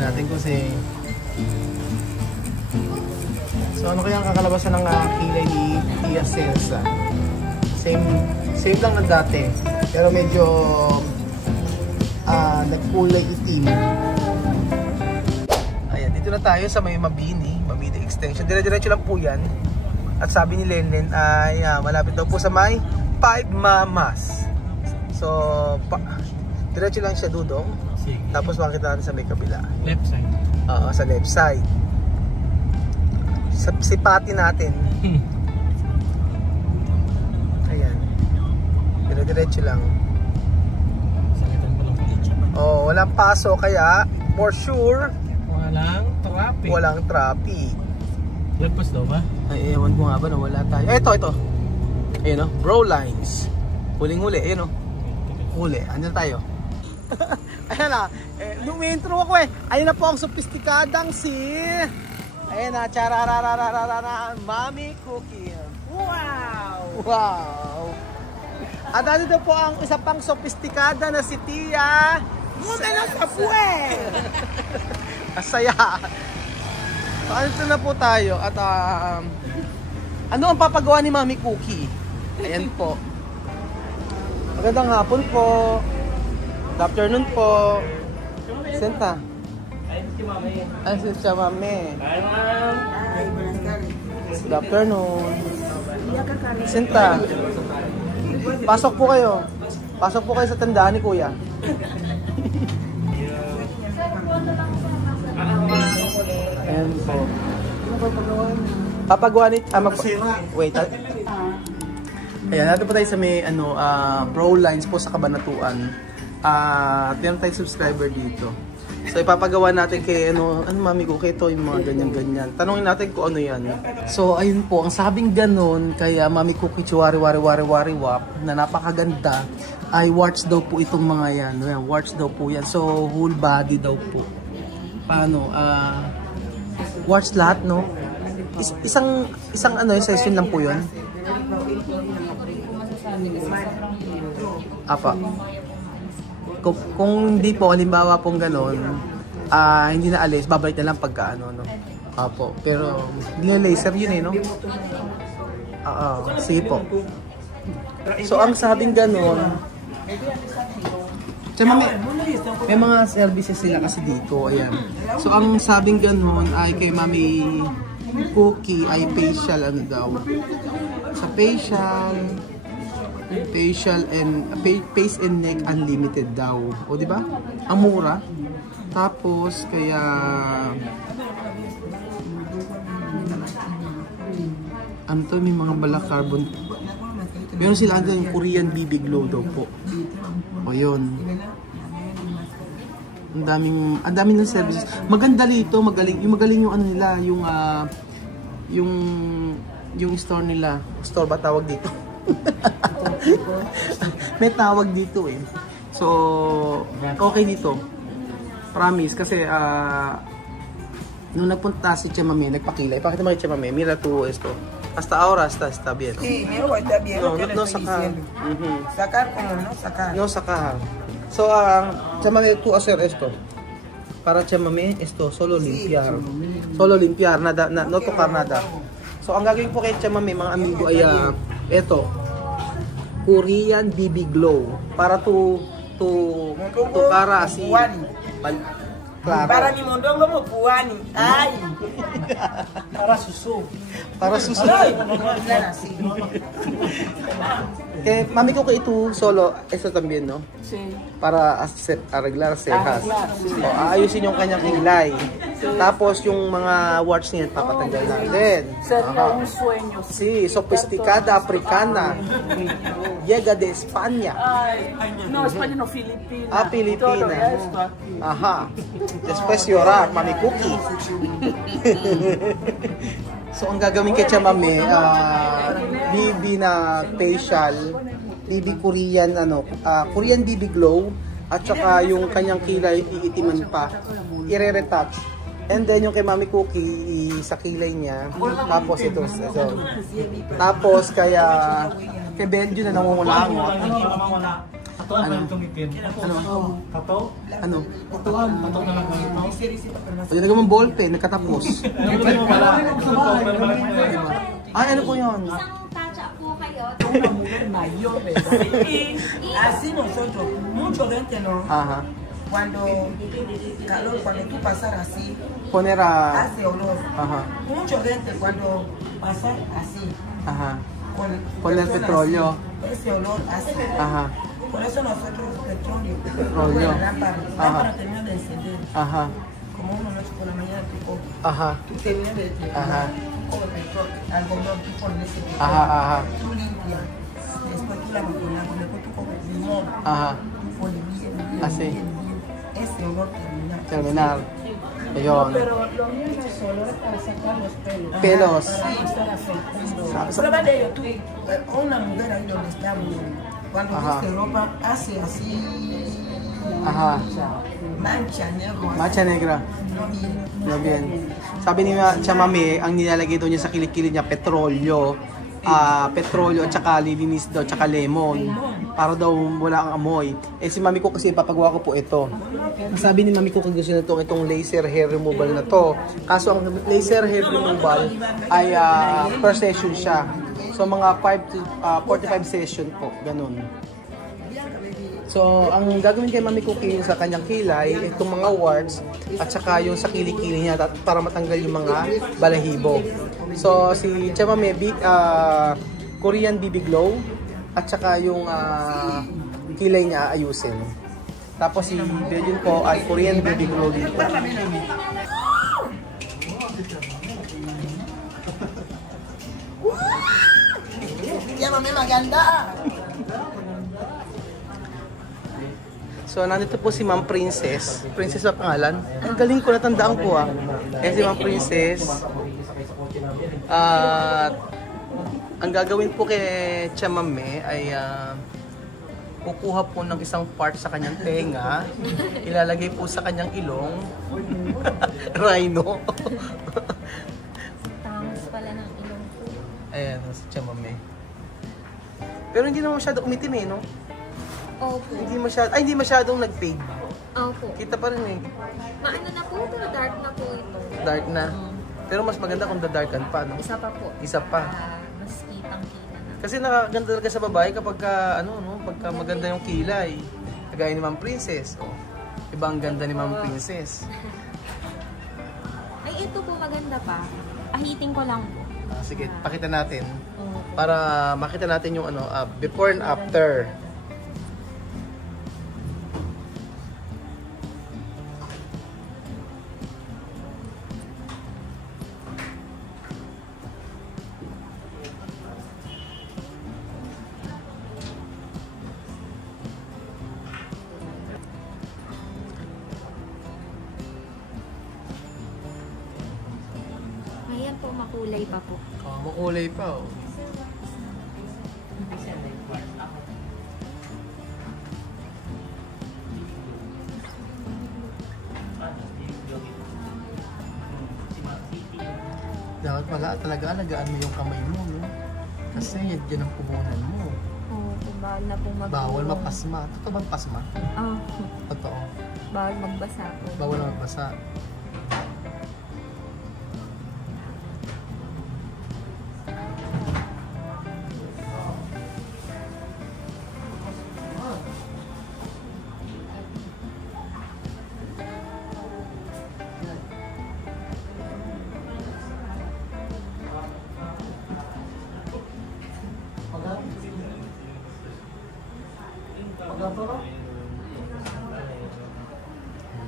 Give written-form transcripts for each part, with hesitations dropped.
Tingnan natin kung si... So ano kaya ang kakalabasan ng kilay ni Tia Celsa? Same lang na dati. Pero medyo nagkulay itim. Ayan, dito na tayo sa may Mabini Extension. Dire-diretso lang po yan. At sabi ni Lenlen ay malapit daw po sa may 5 Mamas. So, diretso lang siya, Dudong. Sige. Tapos makikita natin sa may kabila. Left side. Oo, sa left side. Sipati natin. Ayan. Dire-diretso lang. Sakitan ko lang palitsa. Oh, walang paso kaya for sure Walang traffic. Walang traffic. Lagpas daw ba? Ay, ewan ko nga ba na wala tayo. Ito. Ayun o, bro lines. Huling-huli, ayun o. Huli, andyan tayo. Ayan na, nung intro ako ayun na po ang sopistikadang si... Ayan na, charararararara, Mami Cookie. Wow! At dito po ang isa pang sopistikada na si Tia. Muna na sa puwe! Asaya. So, andito na po tayo at ano ang papagawa ni Mami Cookie? Ayan po. Magandang hapon po. Good afternoon po. Senta. Ay, si Mami. Good afternoon. Senta. Pasok po kayo. Pasok po kayo sa tandaan ni Kuya. Ayan po. Papagawa ni... wait. Ayan, natin po tayo sa may pro lines po sa Kabanatuan. Meron tayong subscriber dito. So ipapagawa natin kay Mami Cookie, ito yung mga ganyan-ganyan. Tanungin natin kung ano yan. So ayun po, ang sabing ganon kaya Mami Cookie wari-wari-wap na napakaganda ay warts daw po itong mga yan. Warts daw po yan. So whole body daw po. Paano? Warts lahat, no? Isang session lang po yun. Apa. Kung hindi po, halimbawa pong gano'n, hindi na alis, babalik na lang pagka no? Apo. Pero, hindi na laser yun no? Sige po. So, ang sabing gano'n, may mga services sila kasi dito, ayan. So, ang sabing gano'n ay kay Mami Cookie ay facial, sa facial and face and neck unlimited daw. O di ba? Ang mura. Tapos kaya may mga balak carbon. Meron sila yung Korean BB Glow daw po. O yun. Ang daming ng services. Maganda dito, magaling yung nila, yung store nila. Store ba tawag dito? May tawag dito So, okay dito. Promise kasi nung nagpunta si Tia Mami, nagpakilay. Pakita mo kay Tia Mami, mira tu esto. Hasta ahora está bien. Sí, mira, está bien. No sacar. Sacar como no sacar. No sacar. So, Tia Mami, tú hacer esto. Para Tia Mami, esto, solo limpiar. Solo limpiar, nada, no tocar nada. So, ang gagawin po kay Tia Mami, mga amigo, ay eto. Korean BB Glow para to para si claro. Para ni mondongo mo puani. Ay. Para suso. Ay. Mami ko ito solo, eso también, no? Sí. Para arreglar cejas. Ayusin yung kanyang kilay. Tapos yung mga warts niya papatanggal natin. Sería un sueño. Sí, sofisticada africana. Llega de España. No, España no, Filipinas. Filipinas. Aha. Después llorar, Mami Cookie. So, ang gagawin kay Tia Mami, BB na facial, BB Korean, Korean BB Glow, at saka yung kanyang kilay iitiman pa, i-retouch. And then yung kay Mami Cookie, sa kilay niya, tapos ito. Tapos kaya, kay Benjo na nangungulangot. Katuan Ano? lang itong itim. Ano? Kato? Ano? Katuan. Kato na lang ito. Pwede naman ballpen, nagkatapos. Ano ba yung wala? Ay, ano po yun? Isang touch-up po kayo. Una mujer mayor, ¿verdad? Y así nosotros, mucho gente no. Aha. Cuando calor, cuando tú pasas así, Poner a... hace olor. Aha. Mucha gente cuando pasa así, Aha. con Poner personas petróleo. así, ese olor hace. Aha. Por eso nosotros petróleo, Petróleo. con la lámpara, Ajá. lámpara termina de encender. Aha. Como una noche por la mañana Aha. tú terminas de Ajá. tú con el petróleo, algodón, tú pones ese petróleo, Ajá, ajá. tú limpias, después tú lavas con agua, después tú coges limón, Aha. tú pones bien, bien, Así. bien, bien. Ese olor termina. Terminal. Ayun. Pero lo mío no es solo es para sacar los pelos. Pelos. Para no estar afectando. Prueba de ello, tú, una mujer ahí donde estamos, cuando Ajá. viste ropa, hace así, Aha. mancha negro, así. Macha negra. No bien. No bien. Sabi ni Chamame, ang nilalagay daw niya sa kilikili niya, petrolyo. Petrolyo at saka lilinis daw, tsaka lemon. Para daw wala ang amoy. Eh si mami ko kasi papagawa ko po ito. Sabi ni mami ko kung gusto na itong laser hair removal na to. Kaso ang laser hair removal ay per session siya. So mga 5 to 45 session po, ganun. So, ang gagawin kay Mami Cookie sa kanyang kilay, itong mga warts at saka yung sa kilikili niya para matanggal yung mga balahibo. So, si Chamame, Korean BB Glow at saka yung kilay niya ayusin. Tapos si Bejun po ay Korean BB Glow dito. Ya mami maganda. So, nandito po si Ma'am Princess. Princess na pangalan. Ang galing ko, natandaan ko Eh, si Ma'am Princess. At ang gagawin po kay Chamame ay kukuha po ng isang part sa kanyang tenga. Ilalagay po sa kanyang ilong. Rhino. Tangos pala ng ilong ko. Ayan, si Chamame. Pero hindi naman masyado umitim no? Opo. Hindi masyadong nag-fade. Opo. Kita pa rin Maano na po ito? Dark na po ito. Dark na. Pero mas maganda kung dadarkan pa, no? Isa pa po. Isa pa. Mas kitang-kita na. Kasi nakaganda talaga sa babae kapag pagka maganda yung kilay. Kagaya ni Ma'am Princess. Oh. Iba ang ganda ni Ma'am Princess. Ay, ito po maganda pa. Ahiting ko lang po. Sige, pakita natin. Opo. Para makita natin yung before and after. Ayan po, makulay pa po. Oh, makulay pa, oh. Dapat pala talaga alagaan mo yung kamay mo, no? Kasi yan ang puhunan mo. Opo, bawal na po Bawal mapasma. Totoo ba pasma? Totoo. Bawal magbasa po. Bawal magbasa.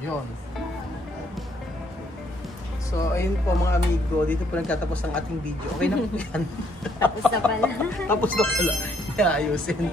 Yun. So, ayun po mga amigo, dito po nagtatapos ang ating video. Okay na po yan. Tapos na pala. Tapos na pala. Ayusin.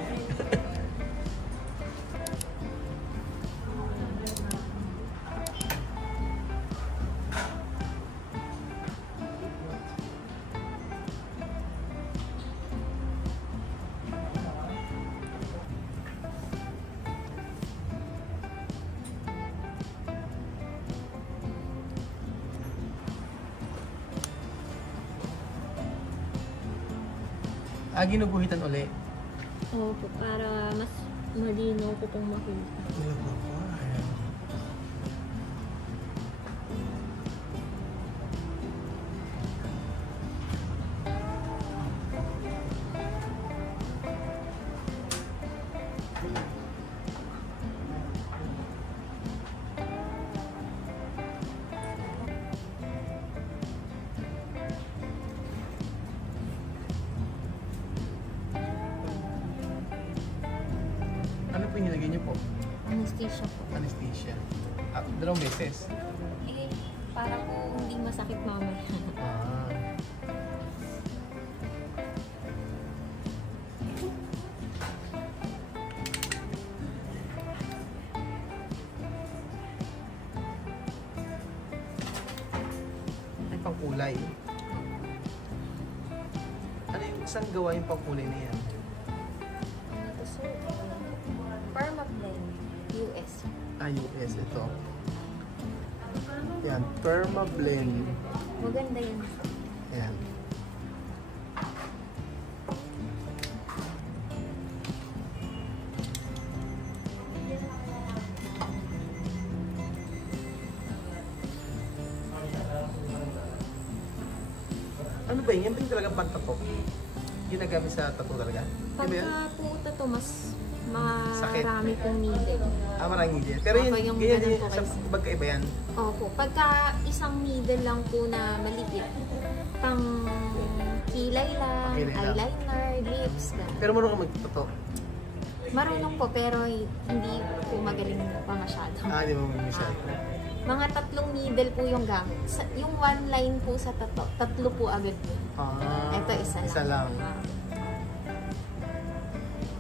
Ginuguhitan uli. Opo, para mas Malinaw ko pong makita. Ano po yung nilagay niyo po? Anesthesia po. Anesthesia. Dalawang beses. Eh, para po hindi masakit mamaya. Ah. Ay, pangkulay. Ano yung saan gawa yung pangkulay na yan? Ano to, sir? Permablend. US. US ito. Yan, Permablend. Maganda yan. Yan. Ano ba yun? Yan ba yung talagang pantato? Ginagamit sa tato talaga? Yan ba yan? Pagka po ito, mas Sakit. marami pong needle. Maraming din. Pero yun, Ako yung ganyan ganun din po sa kasi. magkaiba yan. Opo. Pagka isang needle lang po na maliit, pang kilay lang, Kilay lang. eyeliner, lips, ganun. Pero marunong ka magtato. Marunong po pero hindi po magaling pa masyado. Di mo masyado. Mga 3 needle po yung gamit. Yung 1 line po sa tato, 3 po agad po. Ito isa lang. Isa lang.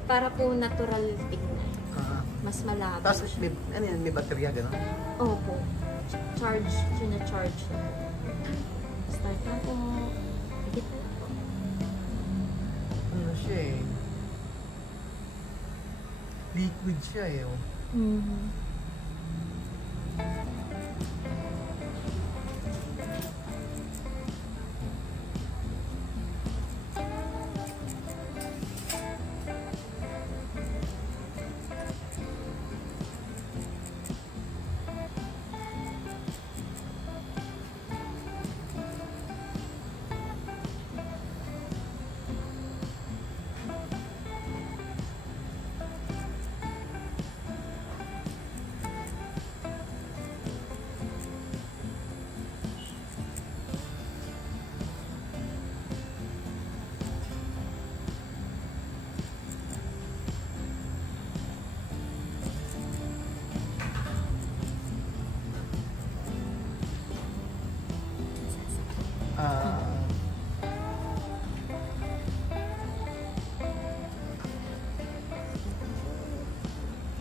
Para po natural tignan. Mas malabo. Tapos may, ano yan, may baterya gano'n? Opo. Charge. Sina-charge na po. Start na po. Higit na po. Ano siya eh? Liquid siya eh. Oh.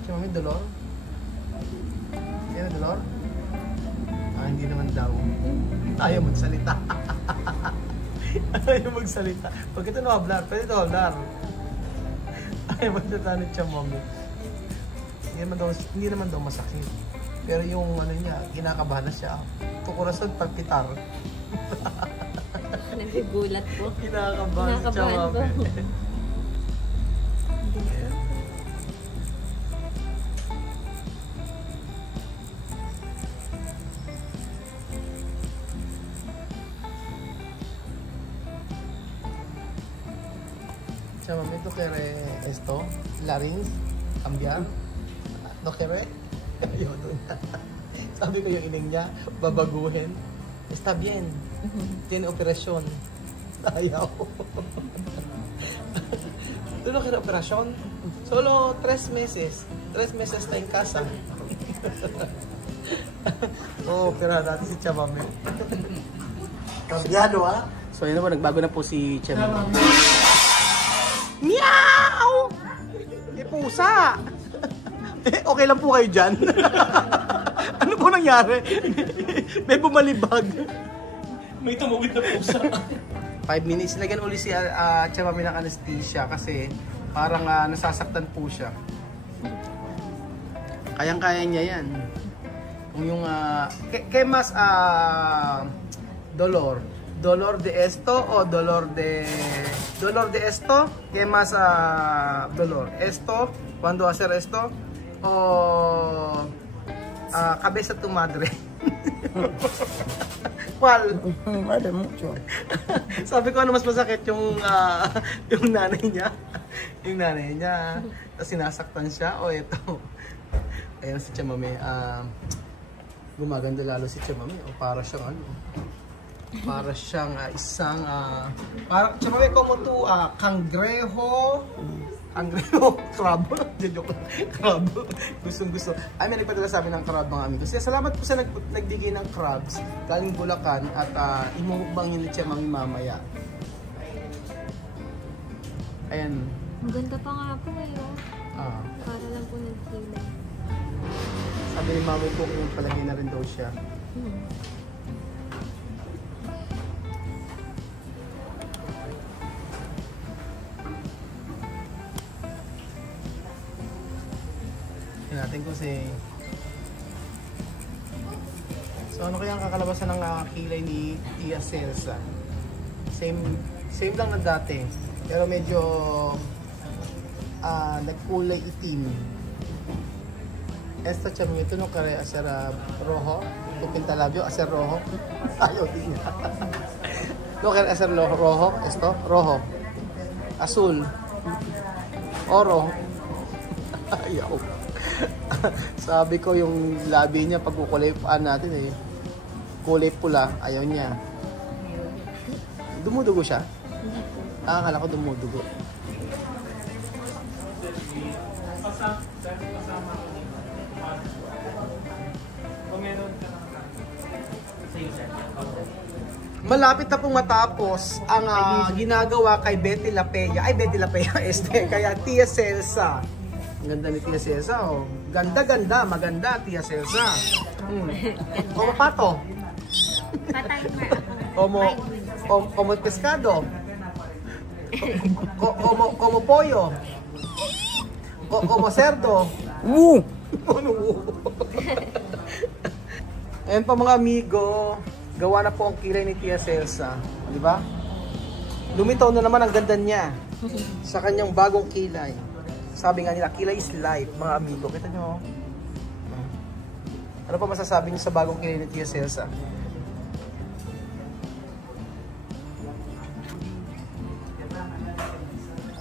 Siya may dolor? Yan dolor? Hindi naman daw. Ayaw magsalita. Ayaw magsalita. Pag ito na-hablar, pwede ito hablar. Ayaw magsasanit siya, mommy. Hindi naman daw masakit. Pero yung ano niya, kinakabahan na siya. Tukurasan pagpitar. Nagigulat po. Kinakabahan siya, Kinakabahan po. mommy. Chama, ¿me toquere esto? ¿Larynx? ¿Cambiar? ¿No quiere? Ayaw doon. Sabi ko yung ining niya, babaguhin. Está bien. Tiene operasyon. Ayaw. ¿Tú no quieres operación? Solo 3 meses. 3 meses está en casa. Oh, opera natin si Chamame. Cambiado, ah? So, yun na po, nagbago na po si Chamame. Meow! Eh, pusa! Okay lang po kayo dyan? Ano po nangyari? May bumalibag. May tumugid na pusa. 5 minutes. Lagyan uli si Chamame ng anesthesia kasi parang nasasaktan po siya. Kayang-kaya niya yan. Kung yung... ¿Qué más dolor? ¿Dolor de esto o dolor de esto? ¿Qué más dolor? ¿Esto Cuando hacer esto? O cabeza tu madre? ¿Cuál? Vale mucho. Sabi ko ano mas masakit yung yung nanay niya. Yung nanay niya. Tapos sinasaktan siya. O ito. Ayan si Chamame. Gumaganda lalo si Chamame. O para siyang ano. Para siyang isang para Chamame como tu cangrejo. Cangrejo. Crab. Crab. Gustong gusto. Ay may nagpadala sa amin ng crab mga amigos. Kaya salamat po sa nagbigay ng crabs. Galing Bulacan at imumukbang yun ni Chamame mamaya. Ayan. Ang ganda pa nga po ngayon. Para lang po nagkilay. Sabi ni Mami po kung palagay na rin daw siya. Tignan natin kung So ano kaya ang kakalabasan ng kilay ni Tia Celsa? Same lang na dati. Pero medyo nagkulay itim. Esta chamo ito no kare hacer rojo, tu pintalabio hacer rojo. Ayaw din niya. No kare hacer rojo, esto rojo. Azul. Oro. Ayaw. Sabi ko yung labi niya pagkukulay paan natin eh. Kulay pula, ayaw niya. Dumudugo siya? Akala ko dumudugo. Malapit na pong matapos ang ginagawa kay Betty Lapea. Ay, Betty Lapea este. Kaya Tia Celsa. Ang ganda ni Tia Celsa. Oh. Ganda-ganda. Maganda, Tia Celsa. Como pato. Patay na ako. Como pescado. Como pollo. Como cerdo. Ayan pa mga amigo, gawa na po ang kilay ni Tia Celsa, di ba? Lumitaw na naman ang ganda niya sa kanyang bagong kilay. Sabi nga nila, kilay is life, mga amigo. Kita nyo? Ano pa masasabi niyo sa bagong kilay ni Tia Celsa?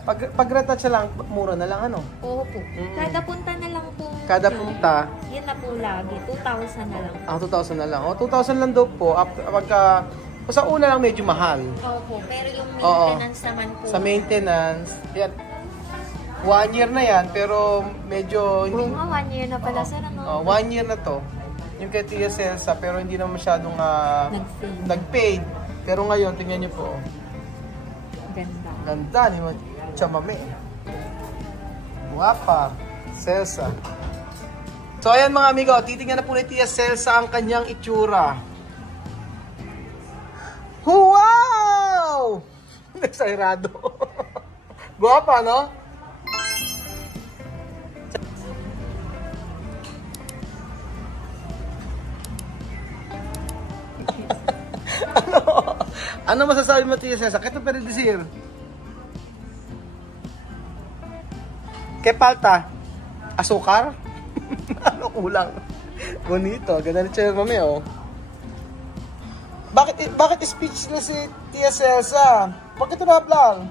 Pag retouch lang, mura na lang ano? Oo po. Kada punta na lang po. Kada punta? Yan na po lagi. 2,000 na lang. 2,000 na lang. 2,000 lang daw po. Pagka, sa una lang medyo mahal. Opo. Pero yung maintenance naman po. Sa maintenance, yan. 1 year na yan, pero medyo... Oo nga, 1 year na pala sir. 1 year na to. Yung kay Tia Celsa, pero hindi naman masyadong nag-paid. Pero ngayon, tingnan niyo po. Ganda. Ganda ni Chamame. Guwapa. Celsa. So ayan mga amigo, titingnan na po ni Tia Celsa ang kanyang itsura. Wow! Nagsahirado. Guwapa, no? Ano masasabi mo, Tia Celsa? ¿Qué te puede decir? ¿Qué falta? Azúcar? Ano kulang? Bonito. Ganda ni Chamame, oh. Bakit speechless si Tia Celsa? Bakit ito na-vlog?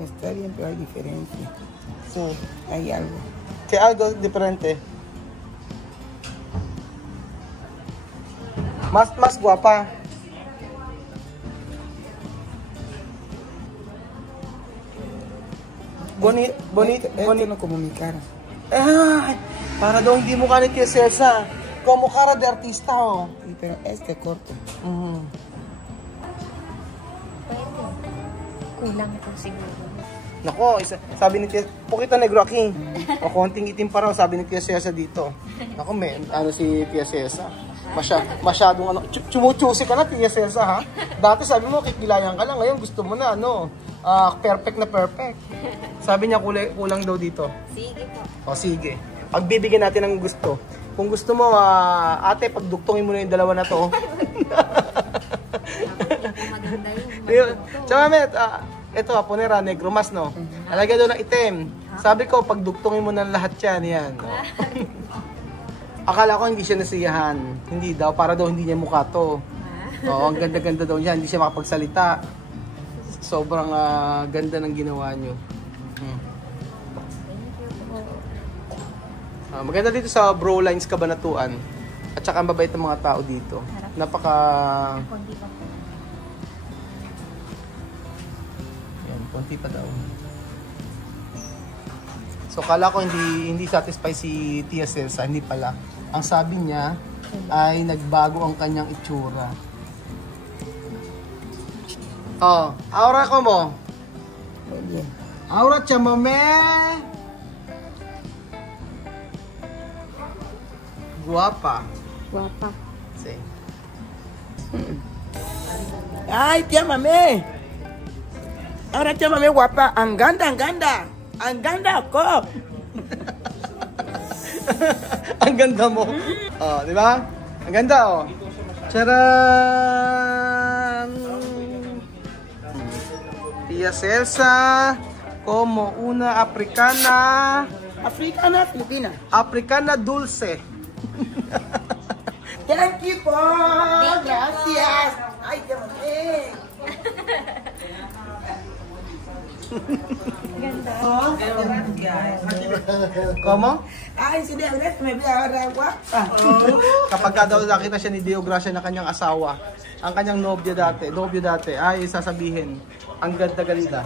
Está bien, pero hay diferencia. Sí. Hay algo. ¿Qué algo diferente? Mas guapa. Bonito. No como mi cara. Ay, para daw hindi mukha ni Tia Celsa. Como cara de artista, oh. Sí, pero este corto. Pwede. Kulang po siguro. Nako, sabi ni Tia, pukita negro aquí. O konting itim pa raw, sabi ni Tia Celsa dito. Nako, ano si Tia Celsa? Masyadong ano, chumuchusi ka na, Tia Celsa, ha? Dati sabi mo, kikilayan ka lang. Ngayon, gusto mo na, ano, perfect na perfect. Sabi niya, kulang daw dito. Sige po. O, sige. Pagbibigyan natin ng gusto. Kung gusto mo, ate, pagduktongin mo na yung dalawa na to. Maganda yun. Tsaka, Met, Ito, Haponera, negro mas, no? Nalagyan doon ng itim. Sabi ko, pagdugtungin mo ng lahat yan, yan. Oh. Akala ko hindi siya nasiyahan. Hindi daw, para daw hindi niya mukha to. Oo, ang ganda-ganda daw niya, hindi siya makapagsalita. Sobrang ganda ng ginawa niyo. Maganda dito sa Bro Lines Cabanatuan. At saka ang babait ng mga tao dito. Napaka... Yan, konti pa daw. So kala ko hindi satisfied si Tia Celsa, hindi pala. Ang sabi niya ay nagbago ang kanyang itsura. Oh, aura ko mo. Aura chamame. Guapa. Guapa. Sí. Ay, Tia Mame. Ahora Tia Mame guapa. Ang ganda, ang ganda. Ang ganda ko. Ang ganda mo. Oh, di ba? Ang ganda, oh. Charan! Tia Celsa, como una africana. Africana, Filipina. Africana dulce. Thank you po. Gracias. Ay, Tia Mame. Ganda. Oh, guys. Como? Ay, si Deogracia me ve ahora guapa. Kapag ka daw nakita siya ni Deogracia na kanyang asawa, ang kanyang nobyo dati, ay sasabihin, ang ganda-ganda.